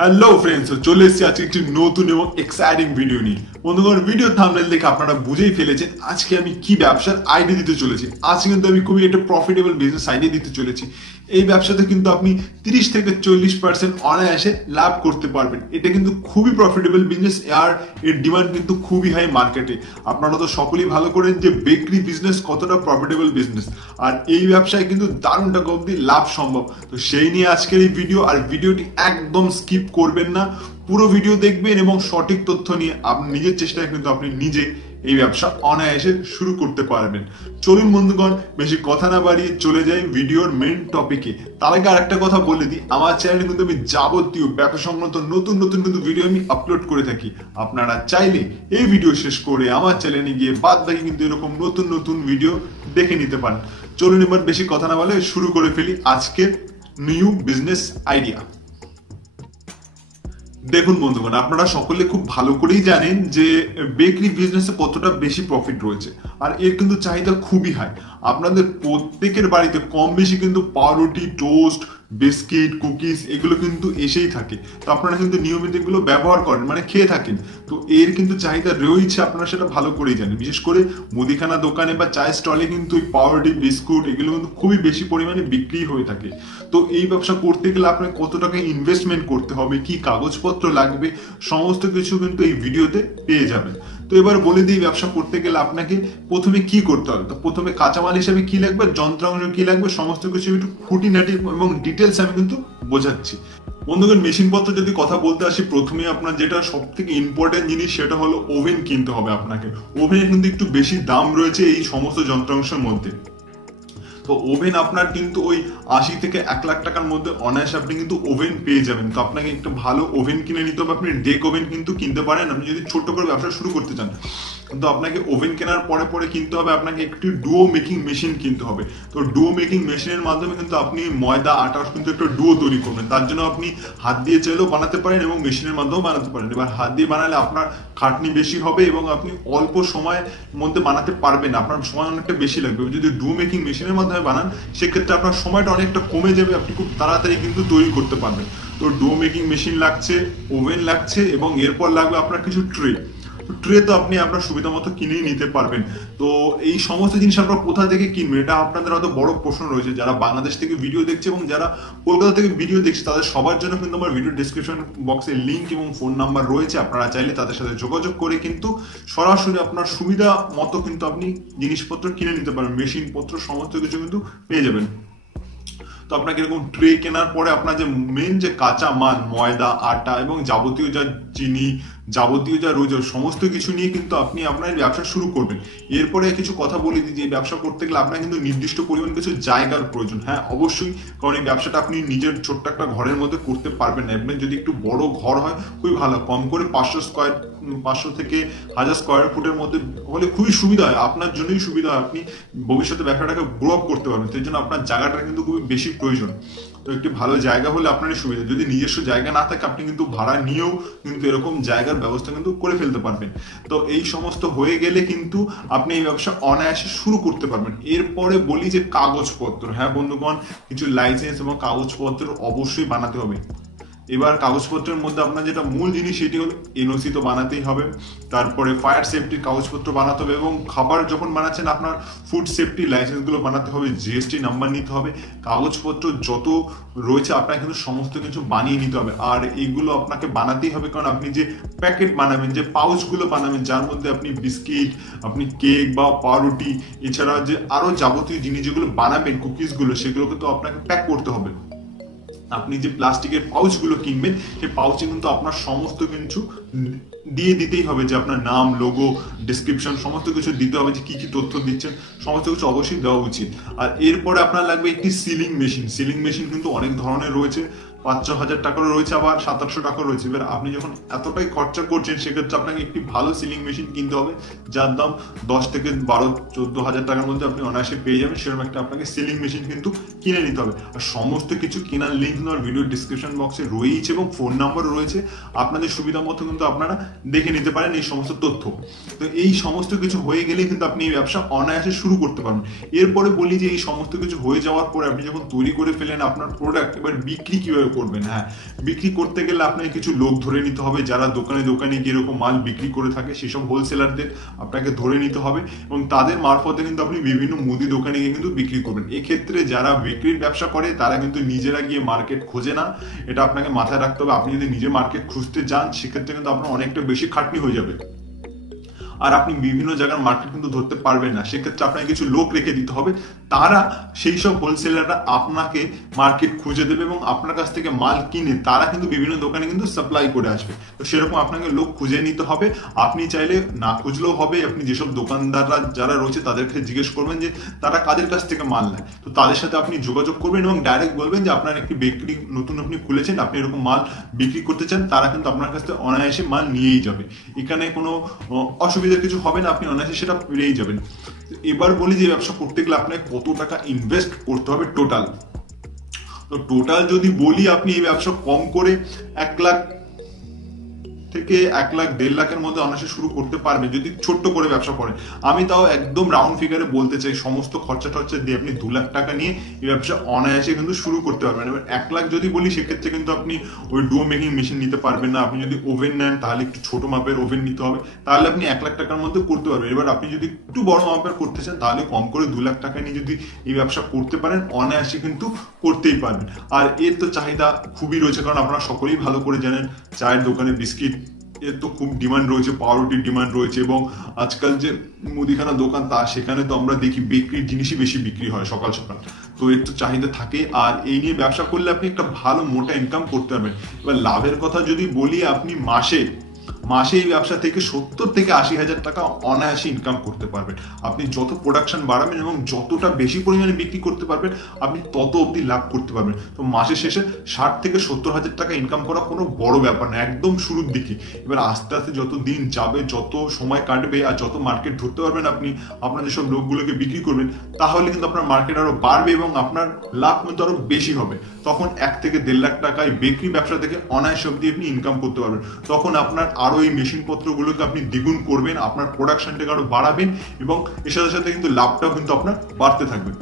Hello friends, চলে এসেছি আজকে একটি নতুন এবং এক্সাইটিং ভিডিও নিয়ে। বন্ধুগণ, ভিডিও থাম্বনেল দেখে আপনারা বুঝেই ফেলেছেন আজকে আমি কি ব্যবসার আইডিয়া দিতে চলেছি। আজকে কিন্তু আমি খুবই একটা প্রফিটেবল বিজনেস আইডিয়া দিতে চলেছি। এই ব্যবসাতে কিন্তু আপনি 30 থেকে 40% অনায়াসে লাভ করতে পারবেন। এটা কিন্তু খুবই প্রফিটেবল বিজনেস, আর এর ডিমান্ড কিন্তু খুবই হাই মার্কেটে। আপনারা তো সকলেই ভালো করেন যে বেকারি বিজনেস কতটা প্রফিটেবল বিজনেস, আর এই ব্যবসায় কিন্তু দারুণ টাকা অব্দি লাভ সম্ভব। তো সেই নিয়ে আজকের এই ভিডিও, আর ভিডিওটি একদম স্কিপ করবেন না, পুরো ভিডিও দেখবেন এবং সঠিক তথ্য নিয়ে আপনি নিজের চেষ্টায় কিন্তু আপনি নিজে এই ব্যবসা অনায়াসে শুরু করতে পারবেন। চলুন বন্ধুগণ, বেশি কথা না বাড়িয়ে চলে যাই ভিডিওর মেইন টপিকে। তার আগে আরেকটা কথা বলে দিই, আমার চ্যানেলে কিন্তু আমি যাবতীয় ব্যবসা সংক্রান্ত নতুন নতুন কিন্তু ভিডিও আমি আপলোড করে থাকি। আপনারা চাইলে এই ভিডিও শেষ করে আমার চ্যানেলে গিয়ে বাদ বাকি কিন্তু এরকম নতুন নতুন ভিডিও দেখে নিতে পারেন। চলুন এবার বেশি কথা না বলে শুরু করে ফেলি আজকের নিউ বিজনেস আইডিয়া। দেখুন বন্ধুগণ, আপনারা সকলে খুব ভালো করেই জানেন যে বেকারি বিজনেসে কতটা বেশি প্রফিট রয়েছে, আর এর কিন্তু চাহিদা খুবই হাই। আপনাদের প্রত্যেকের বাড়িতে কম বেশি কিন্তু পাউরুটি, টোস্ট, বিস্কিট, কুকিজ এগুলো কিন্তু এসেই থাকে। তো আপনারা কিন্তু নিয়মিত এগুলো ব্যবহার করেন, মানে খেয়ে থাকেন। তো এর কিন্তু চাহিদা রয়েছে, আপনারা সেটা ভালো করেই জানেন। বিশেষ করে মুদিখানা দোকানে বা চায়ের স্টলে কিন্তু এই পাউরুটি, বিস্কুট এগুলো কিন্তু খুবই বেশি পরিমাণে বিক্রি হয়ে থাকে। তো এই ব্যবসা করতে গেলে আপনাকে কত টাকা ইনভেস্টমেন্ট করতে হবে, কি কাগজপত্র লাগবে, সমস্ত কিছু কিন্তু এই ভিডিওতে পেয়ে যাবেন। তো এবার বলে দিই, ব্যবসা করতে গেলে আপনাকে প্রথমে কি করতে হবে। তো প্রথমে কাঁচামাল হিসেবে কি লাগবে, যন্ত্রাংশ কি লাগবে, সমস্ত কিছু একটু খুঁটিনাটি এবং ডিটেলস আমি কিন্তু বোঝাচ্ছি। বন্ধুগণ, মেশিনপত্র যদি কথা বলতে আসি, প্রথমে আপনার যেটা সব থেকে ইম্পর্টেন্ট জিনিস সেটা হলো ওভেন কিনতে হবে আপনাকে। ওভেনের কিন্তু একটু বেশি দাম রয়েছে এই সমস্ত যন্ত্রাংশের মধ্যে। তো ওভেন আপনার কিন্তু ওই 80 থেকে 1 লাখ টাকার মধ্যে অনায়াসে আপনি কিন্তু ওভেন পেয়ে যাবেন। তো আপনাকে একটা ভালো ওভেন কিনে নিতে হবে। আপনি ডেক ওভেন কিন্তু কিনতে পারেন আপনি যদি ছোট্ট করে ব্যবসা শুরু করতে চান। কিন্তু আপনাকে ওভেন কেনার পরে পরে কিনতে হবে আপনাকে একটি ডুও মেকিং মেশিন কিনতে হবে। তো ডুও মেকিং মেশিনের মাধ্যমে কিন্তু আপনি ময়দা, আটার কিন্তু একটা ডুও তৈরি করবেন। তার জন্য আপনি হাত দিয়ে চাইলেও বানাতে পারেন এবং মেশিনের মাধ্যমেও বানাতে পারেন। এবার হাত দিয়ে বানালে আপনার খাটনি বেশি হবে এবং আপনি অল্প সময়ের মধ্যে বানাতে পারবেন, আপনার সময় অনেকটা বেশি লাগবে। যদি ডুও মেকিং মেশিনের মাধ্যমে বানান, সেক্ষেত্রে আপনার সময়টা অনেকটা কমে যাবে, আপনি খুব তাড়াতাড়ি কিন্তু তৈরি করতে পারবেন। তো ডুও মেকিং মেশিন লাগছে, ওভেন লাগছে, এবং এরপর লাগবে আপনার কিছু ট্রে। ট্রে তো আপনি আপনার সুবিধা মতো কিনেই নিতে পারবেন। তো এই সমস্ত জিনিস আপনারা কোথা থেকে কিনবেন, এটা আপনাদের হয়তো বড় প্রশ্ন রয়েছে। যারা বাংলাদেশ থেকে ভিডিও দেখছে এবং যারা কলকাতা থেকে ভিডিও দেখছে, তাদের সবার জন্য কিন্তু আমার ভিডিও ডিসক্রিপশন বক্সে লিঙ্ক এবং ফোন নাম্বার রয়েছে। আপনারা চাইলে তাদের সাথে যোগাযোগ করে কিন্তু সরাসরি আপনার সুবিধা মতো কিন্তু আপনি জিনিসপত্র কিনে নিতে পারবেন। মেশিনপত্র সমস্ত কিছু কিন্তু পেয়ে যাবেন। তো আপনাকে এরকম ট্রে কেনার পরে আপনার যে মেন যে কাঁচা মাল, ময়দা, আটা এবং যাবতীয় যা চিনি, যাবতীয় যা রোজ সমস্ত কিছু নিয়ে কিন্তু আপনি আপনার ব্যবসা শুরু করবেন। এরপরে কিছু কথা বলে দিই যে ব্যবসা করতে গেলে আপনার কিন্তু নির্দিষ্ট পরিমাণ কিছু জায়গার প্রয়োজন। হ্যাঁ, অবশ্যই, কারণ এই ব্যবসাটা আপনি নিজের ছোট্ট একটা ঘরের মধ্যে করতে পারবেন না। আপনি যদি একটু বড় ঘর হয় খুবই ভালো, কম করে 500 থেকে 1000 স্কোয়ার ফুটের মধ্যে হলে খুবই সুবিধা হয়, আপনার জন্যই সুবিধা হয়। আপনি ভবিষ্যতে ব্যবসাটাকে গ্রো আপ করতে পারবেন, সেই জন্য আপনার জায়গাটা কিন্তু খুবই বেশি প্রয়োজন। তো একটি ভালো জায়গা হলে আপনারই সুবিধা। যদি নিজস্ব জায়গা না থাকে, আপনি কিন্তু ভাড়া নিয়েও কিন্তু এরকম জায়গার ব্যবস্থা কিন্তু করে ফেলতে পারবেন। তো এই সমস্ত হয়ে গেলে কিন্তু আপনি এই ব্যবসা অনায়াসে শুরু করতে পারবেন। এরপরে বলি যে কাগজপত্র। হ্যাঁ বন্ধুগণ, কিছু লাইসেন্স এবং কাগজপত্র অবশ্যই বানাতে হবে। এবার কাগজপত্রের মধ্যে আপনার যেটা মূল জিনিস সেটি হলো এনওসি তো বানাতেই হবে। তারপরে ফায়ার সেফটির কাগজপত্র বানাতে হবে, এবং খাবার যখন বানাচ্ছেন আপনার ফুড সেফটি লাইসেন্সগুলো বানাতে হবে, জিএসটি নাম্বার নিতে হবে। কাগজপত্র যত রয়েছে আপনাকে কিন্তু সমস্ত কিছু বানিয়ে নিতে হবে, আর এইগুলো আপনাকে বানাতেই হবে। কারণ আপনি যে প্যাকেট বানাবেন, যে পাউচগুলো বানাবেন, যার মধ্যে আপনি বিস্কিট, আপনি কেক বা পাউরুটি, এছাড়া যে আরো যাবতীয় জিনিস যেগুলো বানাবেন, কুকিজগুলো, সেগুলো কিন্তু আপনাকে প্যাক করতে হবে। আপনি যে প্লাস্টিকের পাউচগুলো কিনবেন, সেই পাউচে কিন্তু আপনার সমস্ত কিছু দিয়ে দিতেই হবে, যে আপনার নাম, লোগো, ডেসক্রিপশন সমস্ত কিছু দিতে হবে, যে কি কি তথ্য দিচ্ছেন সমস্ত কিছু অবশ্যই দেওয়া উচিত। আর এরপরে আপনার লাগবে একটি সিলিং মেশিন। সিলিং মেশিন কিন্তু অনেক ধরনের রয়েছে, 5-6 হাজার টাকারও রয়েছে, আবার 700-800 টাকাও রয়েছে। এবার আপনি যখন এতটাই খরচা করছেন, সেক্ষেত্রে আপনাকে একটি ভালো সিলিং মেশিন কিনতে হবে, যার দাম 10 থেকে 12-14 হাজার টাকার মধ্যে আপনি অনায়াসে পেয়ে যাবেন। সেরকম একটা আপনাকে সিলিং মেশিন কিন্তু কিনে নিতে হবে। আর সমস্ত কিছু কেনার লিঙ্ক আমার ভিডিও ডিসক্রিপশন বক্সে রয়েছে এবং ফোন নাম্বারও রয়েছে। আপনাদের সুবিধা মতো কিন্তু আপনারা দেখে নিতে পারেন এই সমস্ত তথ্য। তো এই সমস্ত কিছু হয়ে গেলে কিন্তু আপনি এই ব্যবসা অনায়াসে শুরু করতে পারবেন। এরপরে বলি যে এই সমস্ত কিছু হয়ে যাওয়ার পরে আপনি যখন তৈরি করে ফেলেন আপনার প্রোডাক্ট, এবার বিক্রি কিভাবে করবেন। হ্যাঁ, বিক্রি করতে গেলে আপনাকে কিছু লোক ধরে নিতে হবে, যারা দোকানে দোকানে গিয়ে এরকম মাল বিক্রি করে থাকে, সেসব হোলসেলারদের আপনাকে ধরে নিতে হবে এবং তাদের মারফতে কিন্তু আপনি বিভিন্ন মুদি দোকানে গিয়ে কিন্তু বিক্রি করবেন। এক্ষেত্রে যারা বিক্রির ব্যবসা করে তারা কিন্তু নিজেরা গিয়ে মার্কেট খোঁজে না, এটা আপনাকে মাথায় রাখতে হবে। আপনি যদি নিজে মার্কেট খুঁজতে যান সেক্ষেত্রে কিন্তু আপনার অনেকটা বেশি খাটনি হয়ে যাবে, আর আপনি বিভিন্ন জায়গার মার্কেট কিন্তু ধরতে পারবেন না। সেক্ষেত্রে আপনাকে কিছু লোক রেখে দিতে হবে, তারা সেই সব হোলসেলাররা আপনাকে মার্কেট খুঁজে দেবে এবং আপনার কাছ থেকে মাল কিনে তারা কিন্তু বিভিন্ন দোকানে কিন্তু সাপ্লাই করে আসবে। তো সেরকম আপনাকে লোক খুঁজে নিতে হবে। আপনি চাইলে না খুঁজলেও হবে, আপনি যেসব দোকানদাররা যারা রয়েছে তাদেরকে জিজ্ঞেস করবেন যে তারা কাদের কাছ থেকে মাল নেয়, তো তাদের সাথে আপনি যোগাযোগ করবেন এবং ডাইরেক্ট বলবেন যে আপনার একটি বেকারি নতুন আপনি খুলেছেন, আপনি এরকম মাল বিক্রি করতে চান, তারা কিন্তু আপনার কাছ থেকে অনায়াসে মাল নিয়েই যাবে। এখানে কোনো অসুবিধার কিছু হবে না, আপনি অনায়াসে সেটা পেয়েই যাবেন। এবার বলি যে ব্যবসা করতে গেলে আপনাকে কত টাকা ইনভেস্ট করতে হবে টোটাল। তো টোটাল যদি বলি, আপনি এই ব্যবসা কম করে 1 লাখ থেকে 1 লাখ 1.5 লাখের মধ্যে অনায়াসে শুরু করতে পারবেন যদি ছোট্ট করে ব্যবসা করেন। আমি তাও একদম রাউন্ড ফিগারে বলতে চাই, সমস্ত খরচা টরচা দিয়ে আপনি 2 লাখ টাকা নিয়ে এই ব্যবসা অনায়াসে কিন্তু শুরু করতে পারবেন। এবার 1 লাখ যদি বলি সেক্ষেত্রে কিন্তু আপনি ওই ডো মেকিং মেশিন নিতে পারবেন না। আপনি যদি ওভেন নেন তাহলে একটু ছোট মাপের ওভেন নিতে হবে, তাহলে আপনি 1 লাখ টাকার মধ্যে করতে পারবেন। এবার আপনি যদি একটু বড় মাপের করতে চান তাহলে কম করে 2 লাখ টাকা নিয়ে যদি এই ব্যবসা করতে পারেন অনায়াসে কিন্তু করতেই পারবেন। আর এর তো চাহিদা খুবই রয়েছে, কারণ আপনারা সকলেই ভালো করে জানেন চায়ের দোকানে বিস্কিট এর তো খুব ডিমান্ড রয়েছে, পাউরুটির ডিমান্ড রয়েছে, এবং আজকাল যে মুদিখানা দোকান তা সেখানে তো আমরা দেখি বেকারির জিনিসই বেশি বিক্রি হয় সকাল সকাল, তো এর তো চাহিদা থাকে। আর এই নিয়ে ব্যবসা করলে আপনি একটা ভালো মোটা ইনকাম করতে পারবেন। এবার লাভের কথা যদি বলি, আপনি মাসে এই ব্যবসা থেকে 70 থেকে 80 হাজার টাকা অনায়াসে ইনকাম করতে পারবেন। আপনি যত প্রোডাকশন বাড়াবেন এবং যতটা বেশি পরিমাণে বিক্রি করতে পারবেন আপনি তত অবধি লাভ করতে পারবেন। তো মাসের শেষে 60 থেকে 70 হাজার টাকা ইনকাম করা কোনো বড় ব্যাপার না, একদম শুরুর দিকে। এবার আস্তে আস্তে যত দিন যাবে, যত সময় কাটবে আর যত মার্কেট ধরতে পারবেন আপনি, আপনার যেসব লোকগুলোকে বিক্রি করবেন, তাহলে কিন্তু আপনার মার্কেট আরো বাড়বে এবং আপনার লাভ কিন্তু আরো বেশি হবে। তখন 1 থেকে 1.5 লাখ টাকায় বেকারি ব্যবসা থেকে অনায়াসে অবধি আপনি ইনকাম করতে পারবেন। তখন আপনার আরো এই মেশিন পত্রগুলোকে আপনি দ্বিগুণ করবেন, আপনার প্রোডাকশনটাকে আরো বাড়াবেন এবং এর সাথে সাথে কিন্তু লাভটাও কিন্তু আপনার বাড়তে থাকবে।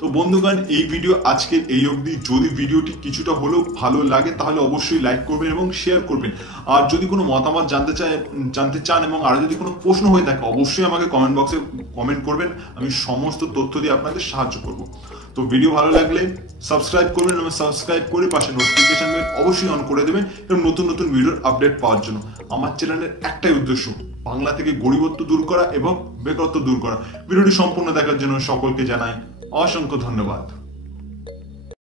তো বন্ধুগণ, এই ভিডিও আজকের এই অবধি। যদি ভিডিওটি কিছুটা হলেও ভালো লাগে তাহলে অবশ্যই লাইক করবেন এবং শেয়ার করবেন। আর যদি কোনো মতামত জানতে চান এবং আরো যদি কোনো প্রশ্ন হয়ে থাকে অবশ্যই আমাকে কমেন্ট বক্সে কমেন্ট করবেন, আমি সমস্ত তথ্য দিয়ে আপনাদের সাহায্য করব। তো ভিডিও ভালো লাগলে সাবস্ক্রাইব করবেন এবং সাবস্ক্রাইব করে পাশে নোটিফিকেশন বেল অবশ্যই অন করে দেবেন এবং নতুন নতুন ভিডিওর আপডেট পাওয়ার জন্য। আমার চ্যানেলের একটাই উদ্দেশ্য, বাংলা থেকে গরিবত্ব দূর করা এবং বেকারত্ব দূর করা। ভিডিওটি সম্পূর্ণ দেখার জন্য সকলকে জানাই অসংখ্য ধন্যবাদ।